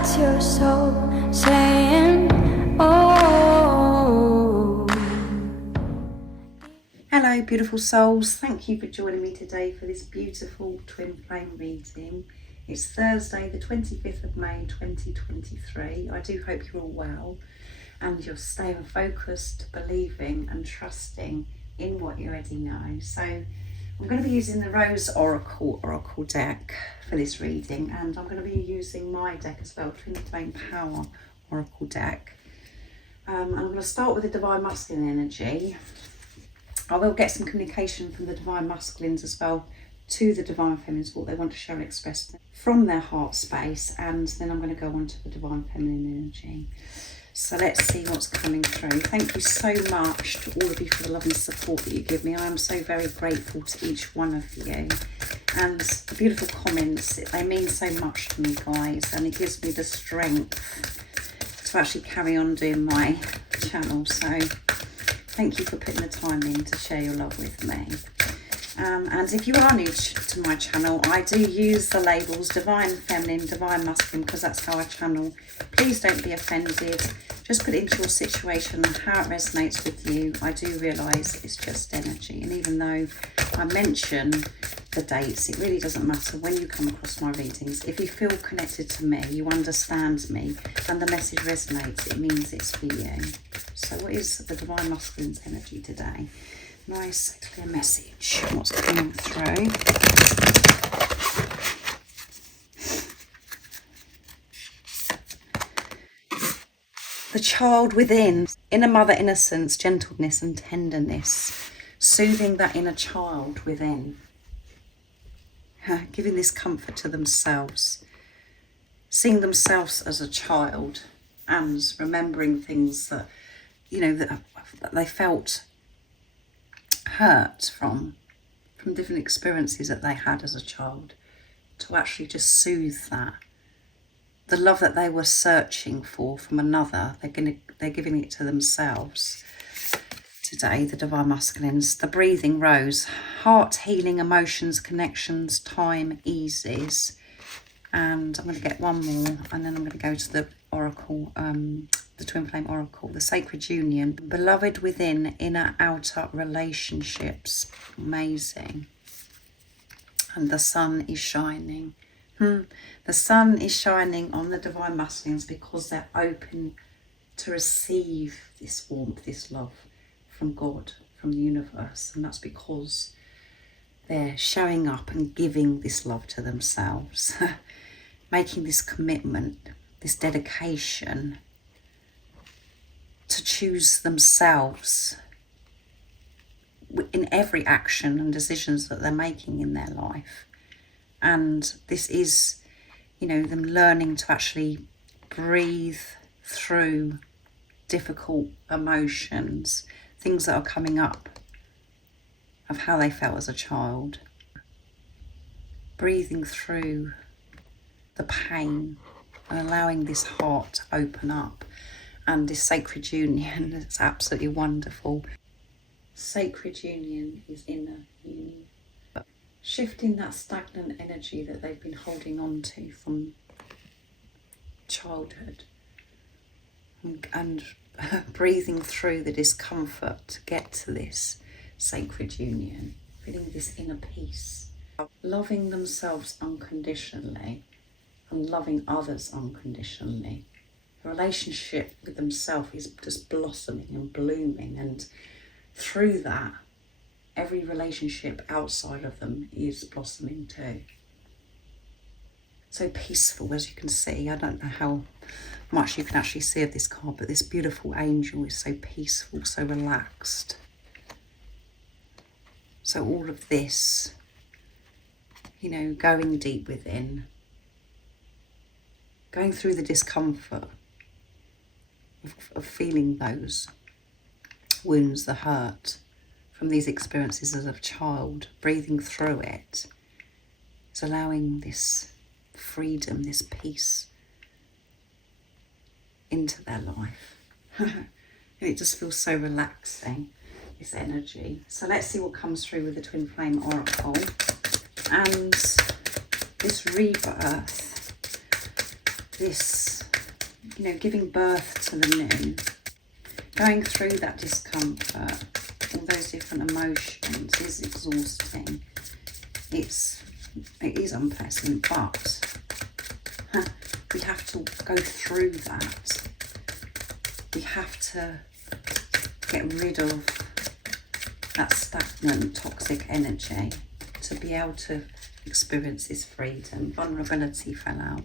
That's your soul saying, oh. Hello beautiful souls, thank you for joining me today for this beautiful twin flame reading. It's Thursday the 25th of May 2023. I do hope you're all well and you're staying focused, believing and trusting in what you already know. So I'm going to be using the Rose Oracle deck for this reading, and I'm going to be using my deck as well, Twin Flame Power Oracle deck. And I'm going to start with the Divine Masculine energy. I will get some communication from the Divine Masculines as well to the Divine Feminines, what they want to share and express from their heart space, and then I'm going to go on to the Divine Feminine energy. So let's see what's coming through. Thank you so much to all of you for the love and support that you give me. I am so very grateful to each one of you. And the beautiful comments, they mean so much to me, guys, and it gives me the strength to actually carry on doing my channel. So thank you for putting the time in to share your love with me. And if you are new to my channel, I do use the labels Divine Feminine, Divine Masculine, because that's how I channel. Please don't be offended. Just put it into your situation and how it resonates with you. I do realise it's just energy. And even though I mention the dates, it really doesn't matter when you come across my readings. If you feel connected to me, you understand me, and the message resonates, it means it's for you. So what is the Divine Masculine's energy today? Nice clear message. What's coming through? The child within, inner mother innocence, gentleness and tenderness, soothing that inner child within, giving this comfort to themselves, seeing themselves as a child and remembering things that, you know, that they felt hurt from different experiences that they had as a child, to actually just soothe that. The love that they were searching for from another, they're giving it to themselves. Today, the Divine Masculines, the breathing rose, heart healing, emotions, connections, time eases. And I'm going to get one more, and then I'm going to go to the Oracle, the Twin Flame Oracle, the Sacred Union, beloved within, inner outer relationships, amazing. And the sun is shining. The sun is shining on the Divine Masculines because they're open to receive this warmth, this love from God, from the universe. And that's because they're showing up and giving this love to themselves, making this commitment, this dedication to choose themselves in every action and decisions that they're making in their life. And this is, you know, them learning to actually breathe through difficult emotions, things that are coming up of how they felt as a child. Breathing through the pain and allowing this heart to open up. And this sacred union, it's absolutely wonderful. Sacred union is inner union. Shifting that stagnant energy that they've been holding on to from childhood, and breathing through the discomfort to get to this sacred union, feeling this inner peace, loving themselves unconditionally and loving others unconditionally. The relationship with themselves is just blossoming and blooming, and through that, every relationship outside of them is blossoming too. So peaceful, as you can see. I don't know how much you can actually see of this card, but this beautiful angel is so peaceful, so relaxed. So all of this, you know, going deep within, going through the discomfort of feeling those wounds, the hurt from these experiences as a child, breathing through it, is allowing this freedom, this peace into their life. And it just feels so relaxing, this energy. So let's see what comes through with the Twin Flame Oracle. And this rebirth, this, you know, giving birth to the new, going through that discomfort, all those different emotions is exhausting. It is unpleasant, but we have to go through that. We have to get rid of that stagnant, toxic energy to be able to experience this freedom. Vulnerability fell out.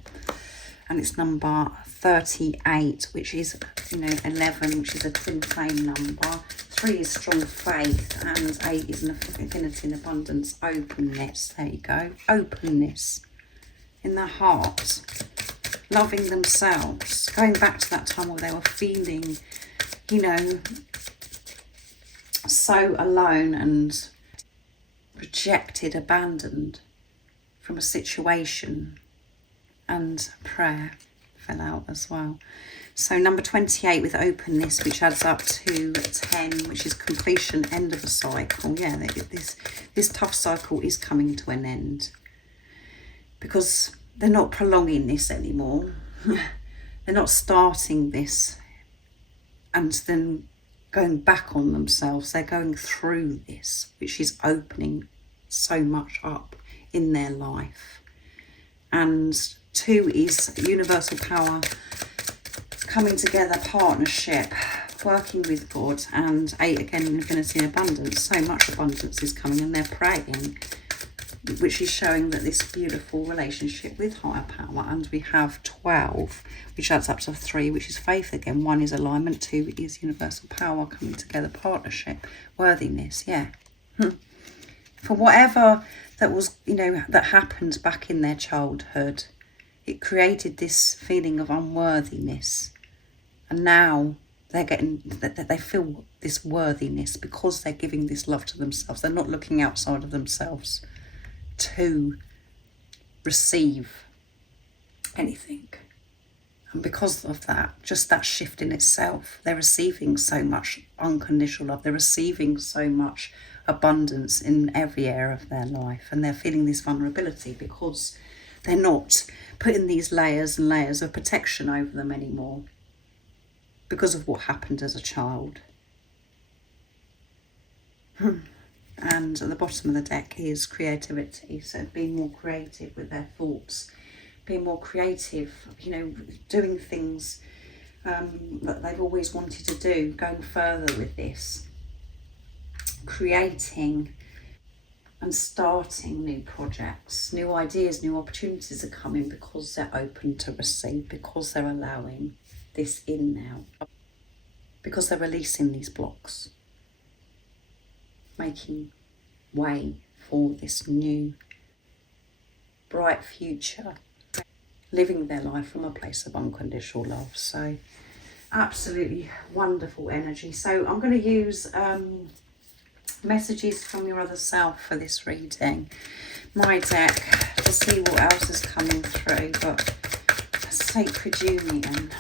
And it's number 38, which is, you know, 11, which is a twin flame number. 3 is strong faith, and 8 is an affinity and abundance, openness. There you go. Openness in their heart. Loving themselves. Going back to that time where they were feeling, you know, so alone and rejected, abandoned from a situation, and prayer fell out as well. So number 28 with openness, which adds up to 10, which is completion, end of a cycle. Yeah, this tough cycle is coming to an end because they're not prolonging this anymore. They're not starting this and then going back on themselves. They're going through this, which is opening so much up in their life. And 2 is universal power, coming together, partnership, working with God. And 8 again, infinity and abundance. So much abundance is coming, and they're praying, which is showing that this beautiful relationship with higher power. And we have 12, which adds up to 3, which is faith again. 1 is alignment, 2 is universal power, coming together, partnership, worthiness. Yeah. For whatever that was, you know, that happened back in their childhood, it created this feeling of unworthiness. And now they're getting, that they feel this worthiness because they're giving this love to themselves. They're not looking outside of themselves to receive anything. And because of that, just that shift in itself, they're receiving so much unconditional love. They're receiving so much abundance in every area of their life. And they're feeling this vulnerability because they're not putting these layers and layers of protection over them anymore because of what happened as a child. And at the bottom of the deck is creativity. So being more creative with their thoughts, being more creative, you know, doing things that they've always wanted to do, going further with this, creating and starting new projects, new ideas, new opportunities are coming because they're open to receive, because they're allowing this in now, because they're releasing these blocks, making way for this new bright future, living their life from a place of unconditional love. So absolutely wonderful energy. So I'm going to use messages from your other self for this reading, my deck, to see what else is coming through. But sacred union,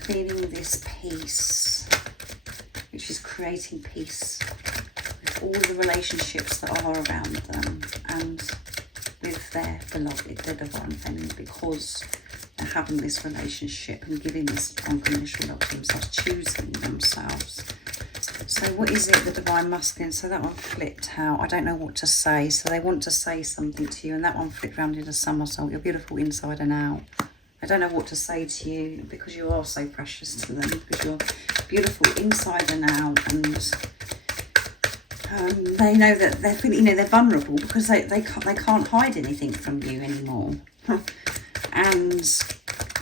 feeling this peace, which is creating peace with all the relationships that are around them and with their beloved, their divine feminine, because they're having this relationship and giving this unconditional love to themselves, choosing themselves. So what is it, the divine masculine? So that one flipped out. I don't know what to say. So they want to say something to you, and that one flipped round in a somersault. You're beautiful inside and out. I don't know what to say to you because you are so precious to them, because you're beautiful inside and out, and they know that they're feeling, you know, they're vulnerable because they can't hide anything from you anymore. And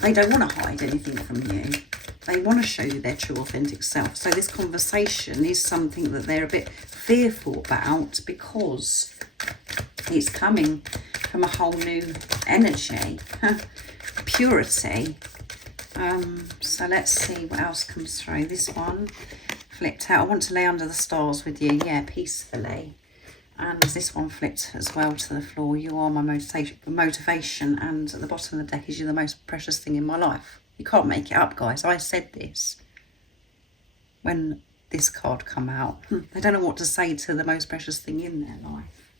they don't want to hide anything from you. They want to show you their true authentic self. So this conversation is something that they're a bit fearful about because it's coming from a whole new energy, purity. So let's see what else comes through. This one flipped out. I want to lay under the stars with you. Yeah, peacefully. And this one flipped as well to the floor. You are my motivation. And at the bottom of the deck is you're the most precious thing in my life. You can't make it up, guys. I said this when this card come out. They don't know what to say to the most precious thing in their life.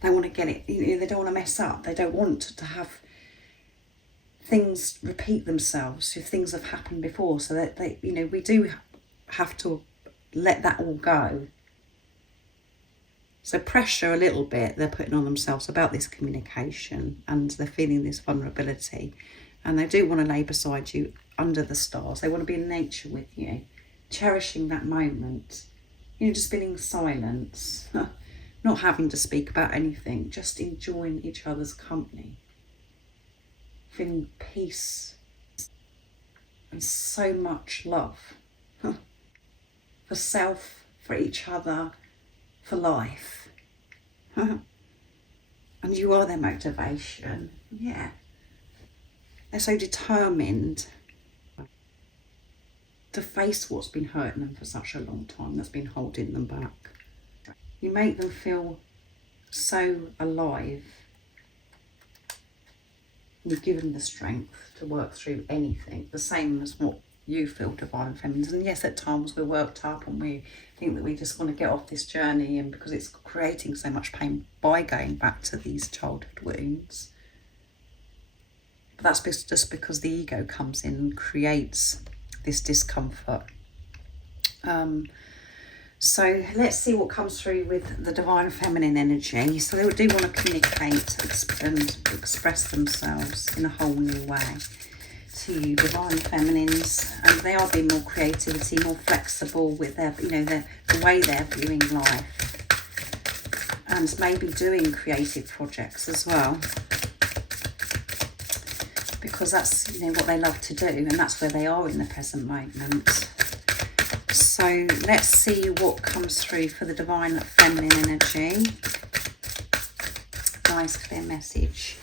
They want to get it, you know, they don't want to mess up. They don't want to have things repeat themselves if things have happened before, so that they, you know, we do have to let that all go. So pressure a little bit they're putting on themselves about this communication, and they're feeling this vulnerability, and they do want to lay beside you under the stars. They want to be in nature with you, cherishing that moment, you know, just being in silence, not having to speak about anything, just enjoying each other's company, feeling peace and so much love for self, for each other, for life. And you are their motivation. Yeah. They're so determined to face what's been hurting them for such a long time, that's been holding them back. You make them feel so alive. You give them the strength to work through anything, the same as what you feel, divine feminines. And yes, at times we're worked up and we think that we just want to get off this journey, and because it's creating so much pain by going back to these childhood wounds. But that's just because the ego comes in and creates this discomfort. So let's see what comes through with the divine feminine energy. So they do want to communicate and express themselves in a whole new way to you, divine feminines, and they are being more creativity, more flexible with their, you know, the way they're viewing life, and maybe doing creative projects as well, because that's, you know, what they love to do, and that's where they are in the present moment. So let's see what comes through for the divine feminine energy. Nice clear message.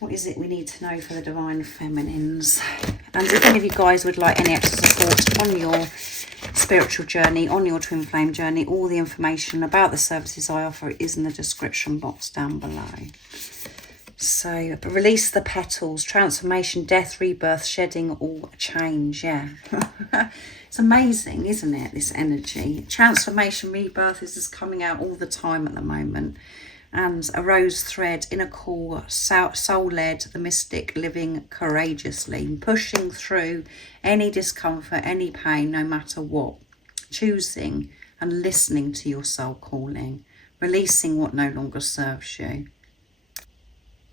What is it we need to know for the divine feminines? And if any of you guys would like any extra support on your spiritual journey, on your twin flame journey, all the information about the services I offer is in the description box down below. So release the petals, transformation, death, rebirth, shedding, all change. Yeah. It's amazing, isn't it, this energy? Transformation, rebirth is just coming out all the time at the moment. And a rose thread, inner core, soul-led, the mystic, living courageously, pushing through any discomfort, any pain, no matter what. Choosing and listening to your soul calling. Releasing what no longer serves you.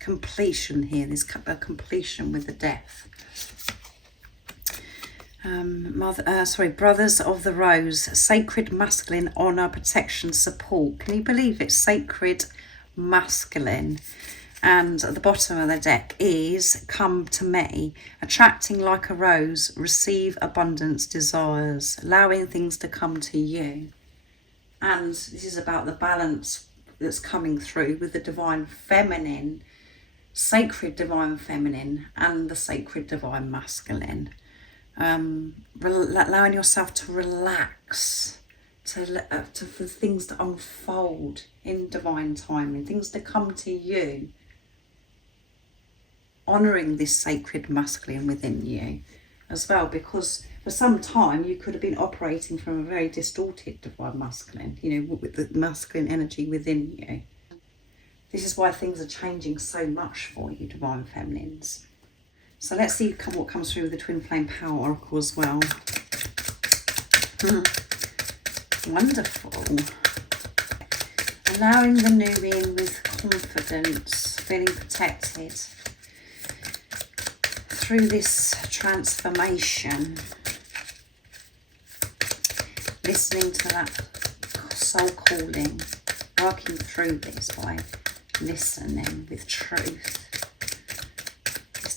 Completion here, there's a completion with the death. Brothers of the Rose, sacred masculine, honour, protection, support. Can you believe it? Sacred masculine. And at the bottom of the deck is come to me, attracting like a rose, receive abundance desires, allowing things to come to you. And this is about the balance that's coming through with the divine feminine, sacred divine feminine, and the sacred divine masculine. Allowing yourself to relax, for things to unfold in divine timing, things to come to you, honouring this sacred masculine within you as well, because for some time you could have been operating from a very distorted divine masculine, you know, with the masculine energy within you. This is why things are changing so much for you, divine feminines. So let's see what comes through with the Twin Flame Power Oracle as well. Wonderful. Allowing the new in with confidence, feeling protected through this transformation. Listening to that soul calling, working through this by listening with truth.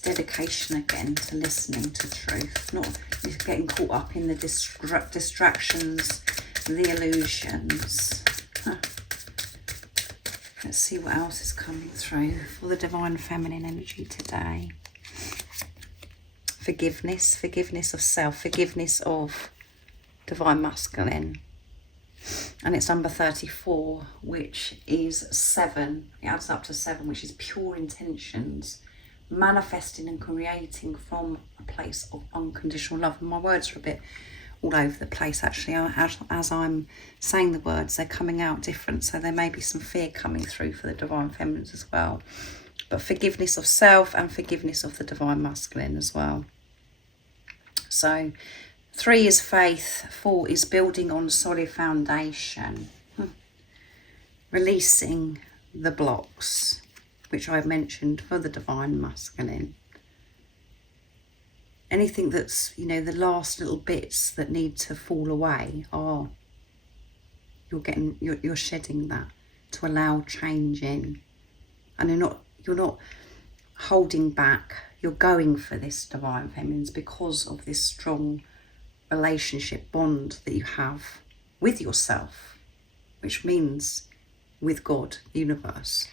Dedication again to listening to truth, not getting caught up in the distractions, the illusions. Let's see what else is coming through for the divine feminine energy today. Forgiveness of self, forgiveness of divine masculine. And it's number 34, which is 7. It adds up to 7, which is pure intentions. Manifesting and creating from a place of unconditional love. And my words are a bit all over the place actually. As I'm saying the words, they're coming out different, so there may be some fear coming through for the divine feminines as well. but forgiveness of self and forgiveness of the divine masculine as well. So 3 is faith, 4 is building on solid foundation, releasing the blocks, which I've mentioned for the divine masculine. Anything that's, the last little bits that need to fall away are, you're shedding that to allow change in. And you're not holding back, you're going for this divine feminines because of this strong relationship bond that you have with yourself, which means with God, the universe,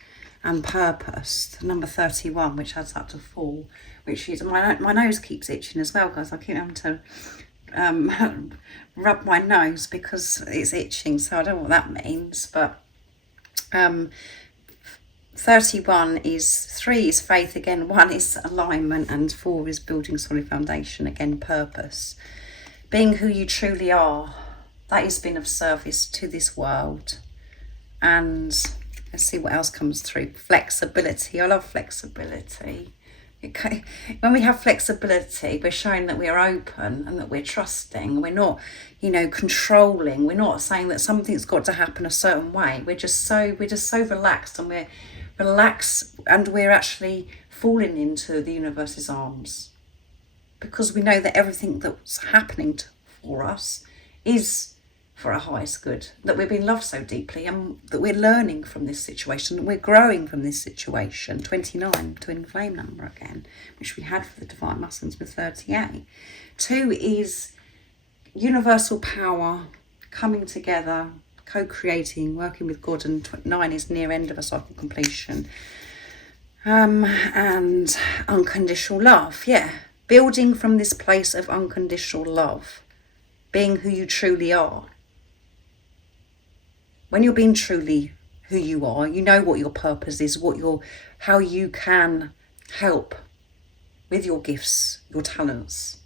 and purpose. Number 31, which adds up to 4, which is, my nose keeps itching as well, guys. I keep having to rub my nose because it's itching, so I don't know what that means, but 31 is, 3 is faith again, 1 is alignment, and 4 is building solid foundation, again purpose. Being who you truly are, that has been of service to this world. And let's see what else comes through. Flexibility, I love flexibility. Okay. When we have flexibility, we're showing that we are open and that we're trusting. We're not, controlling. We're not saying that something's got to happen a certain way. We're just so relaxed, and we're relaxed, and we're actually falling into the universe's arms, because we know that everything that's happening for us is for our highest good, that we're being loved so deeply, and that we're learning from this situation, that we're growing from this situation. 29, twin flame number again, which we had for the divine masculines with 38. 2 is universal power, coming together, co-creating, working with God, and 9 is near end of a cycle completion. And unconditional love, building from this place of unconditional love, being who you truly are. When you're being truly who you are, you know what your purpose is, how you can help with your gifts, your talents.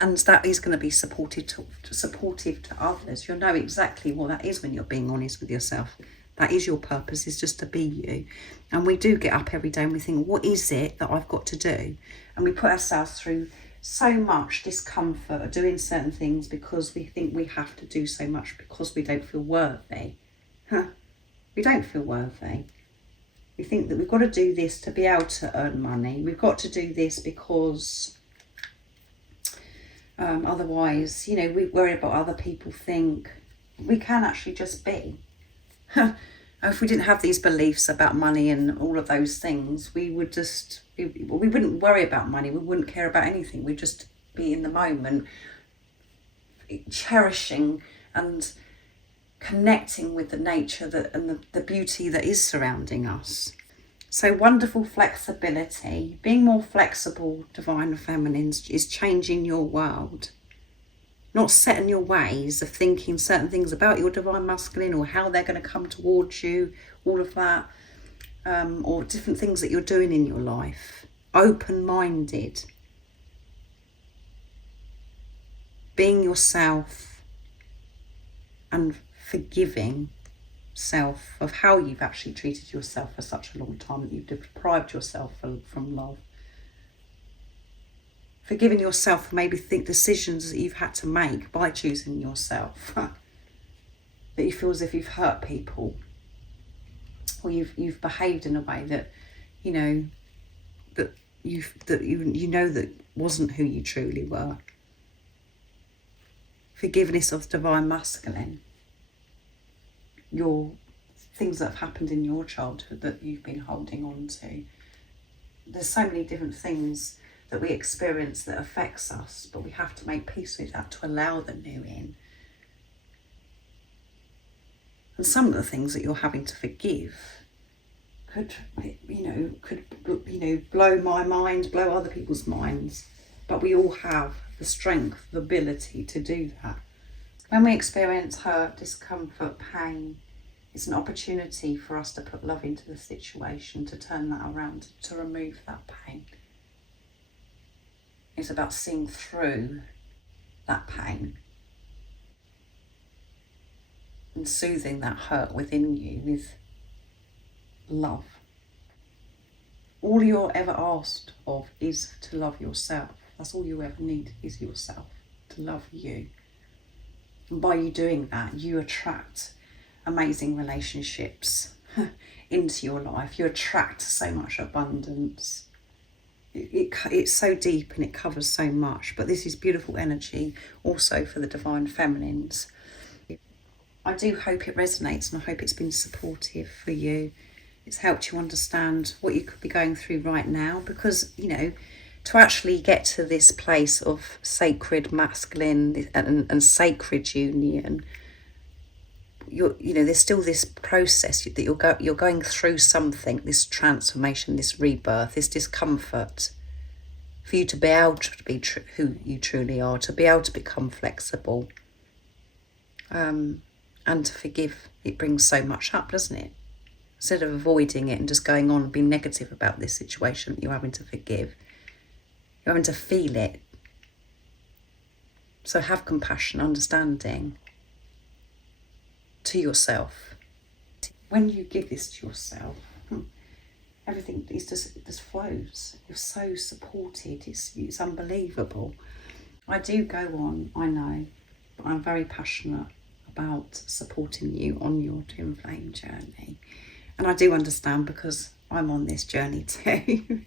And that is going to be supportive to others. You'll know exactly what that is when you're being honest with yourself. That is your purpose, is just to be you. And we do get up every day and we think, what is it that I've got to do? And we put ourselves through so much discomfort of doing certain things because we think we have to do so much because we don't feel worthy. We don't feel worthy. We think that we've got to do this to be able to earn money. We've got to do this because otherwise, we worry about what other people think. We can actually just be. If we didn't have these beliefs about money and all of those things, we wouldn't worry about money. We wouldn't care about anything. We'd just be in the moment, cherishing and connecting with the nature and the beauty that is surrounding us. So wonderful flexibility. Being more flexible, divine feminines, is changing your world. Not set in your ways of thinking certain things about your divine masculine or how they're going to come towards you, all of that, or different things that you're doing in your life. Open-minded. Being yourself and forgiving self of how you've actually treated yourself for such a long time, that you've deprived yourself from love. Forgiving yourself for maybe decisions that you've had to make by choosing yourself, that you feel as if you've hurt people, or you've behaved in a way that that wasn't who you truly were. Forgiveness of divine masculine. Your things that have happened in your childhood that you've been holding on to. There's so many different things that we experience that affects us, but we have to make peace with that to allow the new in. And some of the things that you're having to forgive could blow my mind, blow other people's minds, but we all have the strength, the ability to do that. When we experience hurt, discomfort, pain, it's an opportunity for us to put love into the situation, to turn that around, to remove that pain. It's about seeing through that pain and soothing that hurt within you with love. All you're ever asked of is to love yourself. That's all you ever need, is yourself, to love you. And by you doing that, you attract amazing relationships into your life. You attract so much abundance. It's so deep and it covers so much, but this is beautiful energy also for the divine feminines. I do hope it resonates, and I hope it's been supportive for you. It's helped you understand what you could be going through right now, because, you know, to actually get to this place of sacred masculine and sacred union, there's still this process that you're going through something, this transformation, this rebirth, this discomfort, for you to be able to be who you truly are, to be able to become flexible, and to forgive. It brings so much up, doesn't it? Instead of avoiding it and just going on and being negative about this situation that you're having to forgive, you're having to feel it. So have compassion, understanding to yourself. When you give this to yourself, everything is just flows. You're so supported. It's unbelievable. I do go on, I know, but I'm very passionate about supporting you on your twin flame journey. And I do understand, because I'm on this journey too.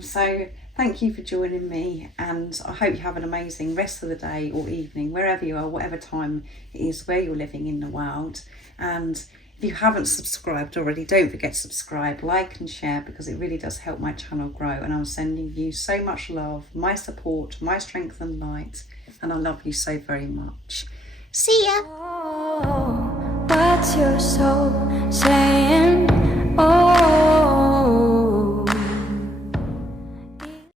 So thank you for joining me, and I hope you have an amazing rest of the day or evening, wherever you are, whatever time it is where you're living in the world. And if you haven't subscribed already, don't forget to subscribe, like and share, because it really does help my channel grow. And I'm sending you so much love, my support, my strength and light, and I love you so very much. See ya! Oh, what's your soul saying? Oh.